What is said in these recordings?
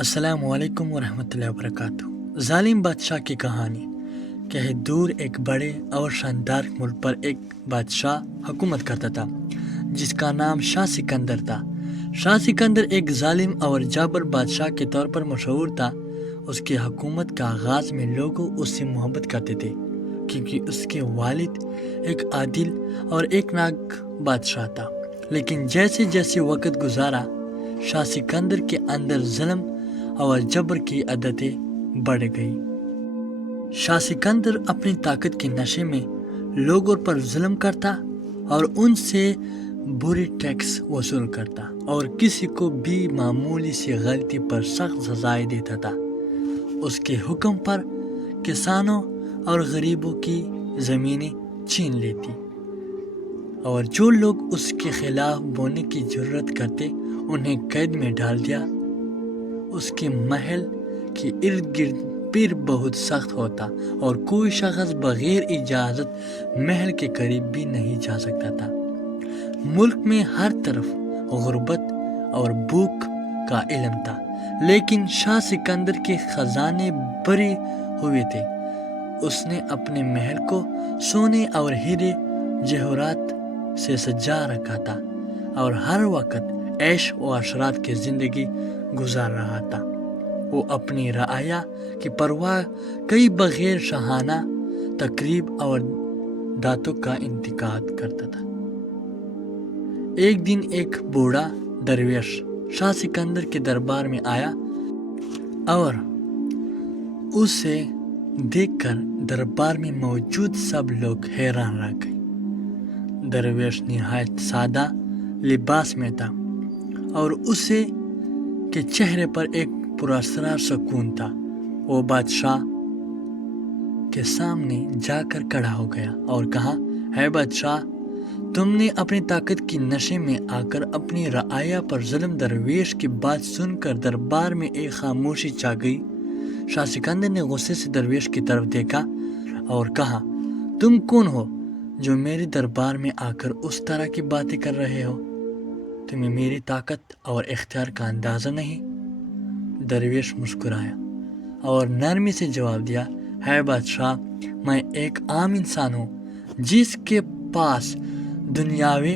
السلام علیکم ورحمۃ اللہ وبرکاتہ۔ ظالم بادشاہ کی کہانی۔ کہیں دور ایک بڑے اور شاندار ملک پر ایک بادشاہ حکومت کرتا تھا جس کا نام شاہ سکندر تھا۔ شاہ سکندر ایک ظالم اور جابر بادشاہ کے طور پر مشہور تھا۔ اس کی حکومت کا آغاز میں لوگ اس سے محبت کرتے تھے کیونکہ اس کے والد ایک عادل اور ایک نیک بادشاہ تھا۔ لیکن جیسے جیسے وقت گزارا، شاہ سکندر کے اندر ظلم اور جبر کی عادتیں بڑھ گئی۔ شاہ سکندر اپنی طاقت کے نشے میں لوگوں پر ظلم کرتا اور ان سے بری ٹیکس وصول کرتا اور کسی کو بھی معمولی سی غلطی پر سخت سزائیں دیتا تھا۔ اس کے حکم پر کسانوں اور غریبوں کی زمینیں چھین لیتی اور جو لوگ اس کے خلاف بولنے کی جرات کرتے انہیں قید میں ڈال دیا۔ اس کے محل کے ارد گرد پیر بہت سخت ہوتا اور کوئی شخص بغیر اجازت محل کے قریب بھی نہیں جا سکتا تھا۔ ملک میں ہر طرف غربت اور بھوک کا علم تھا، لیکن شاہ سکندر کے خزانے بھرے ہوئے تھے۔ اس نے اپنے محل کو سونے اور ہیرے جواہرات سے سجا رکھا تھا اور ہر وقت عیش و عشرت کی زندگی گزار رہا تھا۔ وہ اپنی رعایا کی پرواہ کئی بغیر شاہانہ تقریب اور دعوتوں کا انعقاد کرتا تھا۔ ایک دن ایک بوڑھا درویش شاہ سکندر کے دربار میں آیا اور اسے دیکھ کر دربار میں موجود سب لوگ حیران رہ گئے۔ درویش نہایت سادہ لباس میں تھا اور اسے کے چہرے پر ایک پراسرار سکون تھا۔ وہ بادشاہ کے سامنے جا کر کھڑا ہو گیا اور کہا، اے بادشاہ، تم نے اپنی طاقت کی نشے میں آ کر اپنی رعایا پر ظلم۔ درویش کی بات سن کر دربار میں ایک خاموشی چھا گئی۔ شاہ سکندر نے غصے سے درویش کی طرف دیکھا اور کہا، تم کون ہو جو میرے دربار میں آ کر اس طرح کی باتیں کر رہے ہو؟ تمہیں میری طاقت اور اختیار کا اندازہ نہیں؟ درویش مسکرایا اور نرمی سے جواب دیا، اے بادشاہ، میں ایک عام انسان ہوں جس کے پاس دنیاوی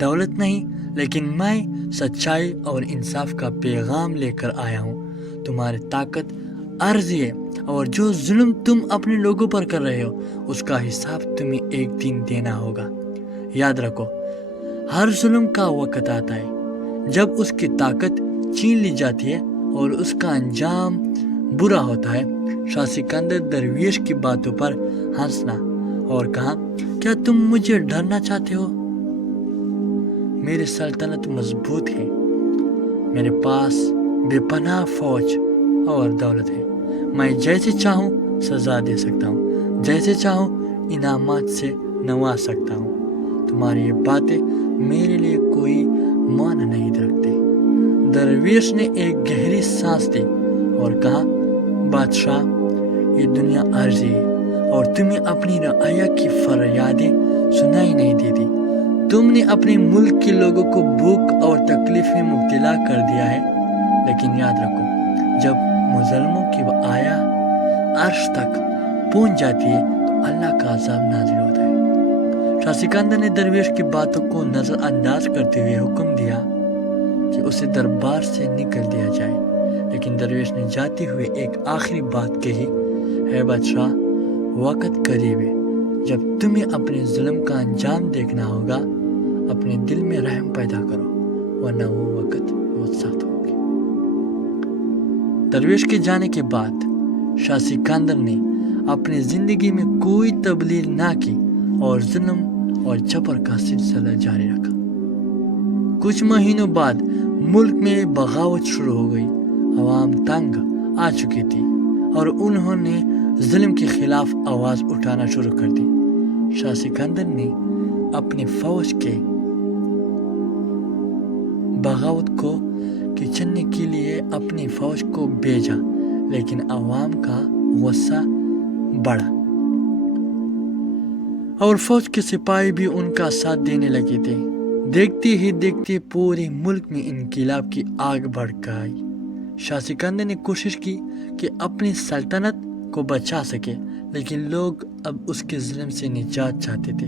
دولت نہیں، لیکن میں سچائی اور انصاف کا پیغام لے کر آیا ہوں۔ تمہاری طاقت عارضی ہے اور جو ظلم تم اپنے لوگوں پر کر رہے ہو اس کا حساب تمہیں ایک دن دینا ہوگا۔ یاد رکھو، ہر ظلم کا وقت آتا ہے جب اس کی طاقت چھین لی جاتی ہے اور اس کا انجام برا ہوتا ہے۔ شاہ سکندر درویش کی باتوں پر ہنسنا اور کہا، کیا تم مجھے ڈرانا چاہتے ہو؟ میری سلطنت مضبوط ہے، میرے پاس بے پناہ فوج اور دولت ہے۔ میں جیسے چاہوں سزا دے سکتا ہوں، جیسے چاہوں انعامات سے نواز سکتا ہوں۔ تمہاری یہ باتیں میرے لیے کوئی معنی نہیں رکھتی۔ درویش نے ایک گہری سانس لی اور کہا، بادشاہ، یہ دنیا عارضی ہے اور تمہیں اپنی رعایا کی فریادیں سنائی نہیں دیتی۔ تم نے اپنے ملک کے لوگوں کو بھوک اور تکلیف میں مبتلا کر دیا ہے، لیکن یاد رکھو، جب مظلوموں کی آیا عرش تک پہنچ جاتی ہے تو اللہ کا عذاب نازل ہوتا ہے۔ شاہ سکندر نے درویش کی باتوں کو نظر انداز کرتے ہوئے حکم دیا کہ اسے دربار سے نکل دیا جائے، لیکن درویش نے جاتے ہوئے ایک آخری بات کہی، اے بادشاہ، وقت قریب ہے جب تمہیں اپنے ظلم کا انجام دیکھنا ہوگا۔ اپنے دل میں رحم پیدا کرو ورنہ وہ وقت بہت سخت ہوگی۔ درویش کے جانے کے بعد شاہ سکندر نے اپنی زندگی میں کوئی تبدیلی نہ کی اور ظلم اور جبر کا سلسلہ جاری رکھا۔ کچھ مہینوں بعد ملک میں بغاوت شروع ہو گئی۔ عوام تنگ آ چکی تھی اور انہوں نے ظلم کے خلاف آواز اٹھانا شروع کر دی۔ شاہ سکندر نے اپنی فوج کے بغاوت کو کچلنے کے لیے اپنی فوج کو بھیجا، لیکن عوام کا غصہ بڑھا اور فوج کے سپاہی بھی ان کا ساتھ دینے لگے تھے۔ دیکھتے ہی دیکھتے پورے ملک میں انقلاب کی آگ بھڑک گئی۔ شاہ سکندر نے کوشش کی کہ اپنی سلطنت کو بچا سکے، لیکن لوگ اب اس کے ظلم سے نجات چاہتے تھے۔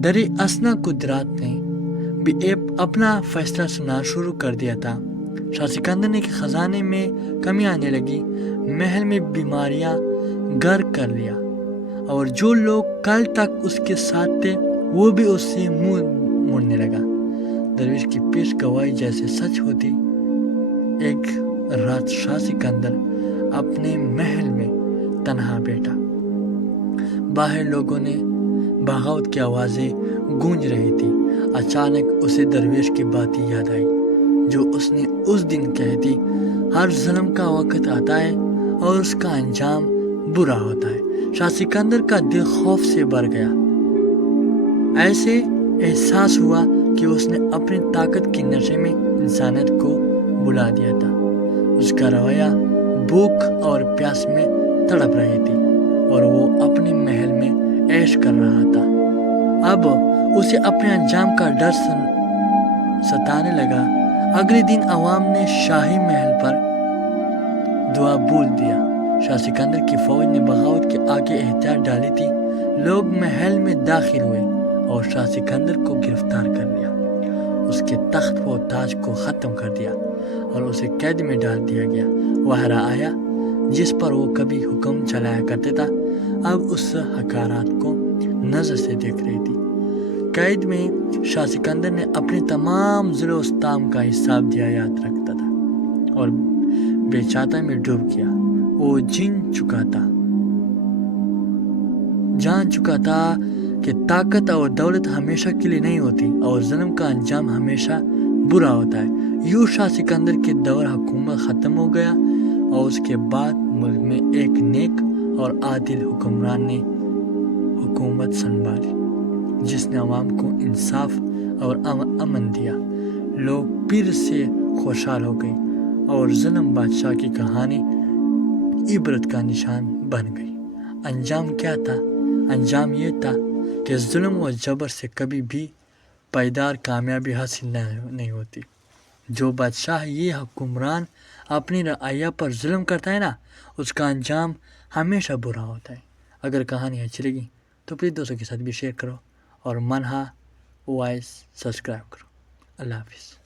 در اثنا قدرات نے بھی اپنا فیصلہ سننا شروع کر دیا تھا۔ شاہ سکندر نے خزانے میں کمی آنے لگی، محل میں بیماریاں گر کر لیا، اور جو لوگ کل تک اس کے ساتھ تھے وہ بھی اس سے منہ موڑنے لگا۔ درویش کی پیش گواہی جیسے سچ ہوتی۔ ایک رات شاہ سکندر اپنے محل میں تنہا بیٹھا، باہر لوگوں نے بغاوت کی آوازیں گونج رہی تھی۔ اچانک اسے درویش کی باتیں یاد آئی جو اس نے اس دن کہی تھی، ہر ظلم کا وقت آتا ہے اور اس کا انجام برا ہوتا ہے۔ شاہ سکندر کا دل خوف سے بھر گیا۔ ایسے احساس ہوا کہ اس نے اپنی طاقت کے نشے میں انسانیت کو بلا دیا تھا۔ اس کا رویہ بھوک اور پیاس میں تڑپ رہی تھی اور وہ اپنے محل میں عیش کر رہا تھا۔ اب اسے اپنے انجام کا ڈر ستانے لگا۔ اگلے دن عوام نے شاہی محل پر دعا بول دیا۔ شاہ سکندر کی فوج نے بغاوت کے آگے احتیاط ڈالی تھی۔ لوگ محل میں داخل ہوئے اور شاہ سکندر کو گرفتار کر لیا۔ اس کے تخت و تاج کو ختم کر دیا اور اسے قید میں ڈال دیا گیا۔ وہ رعایا جس پر وہ کبھی حکم چلایا کرتے تھا اب اس حقارات کو نظر سے دیکھ رہی تھی۔ قید میں شاہ سکندر نے اپنے تمام ظلم و ستم کا حساب دیا یاد رکھتا تھا اور بے چاہتا میں ڈوب گیا۔ وہ جان چکا تھا کہ طاقت اور دولت ہمیشہ کے لیے نہیں ہوتی اور ظلم کا انجام ہمیشہ برا ہوتا ہے۔ یوں شاہ سکندر کے دور حکومت ختم ہو گیا اور اس کے بعد ملک میں ایک نیک اور عادل حکمران نے حکومت سنبھالی جس نے عوام کو انصاف اور امن دیا۔ لوگ پھر سے خوشحال ہو گئی اور ظلم بادشاہ کی کہانی عبرت کا نشان بن گئی۔ انجام کیا تھا؟ انجام یہ تھا کہ ظلم و جبر سے کبھی بھی پائیدار کامیابی حاصل نہیں ہوتی۔ جو بادشاہ یا حکمران اپنی رعایا پر ظلم کرتا ہے نا، اس کا انجام ہمیشہ برا ہوتا ہے۔ اگر کہانی اچھی لگی تو پلیز دوستوں کے ساتھ بھی شیئر کرو اور منہا وائس سبسکرائب کرو۔ اللہ حافظ۔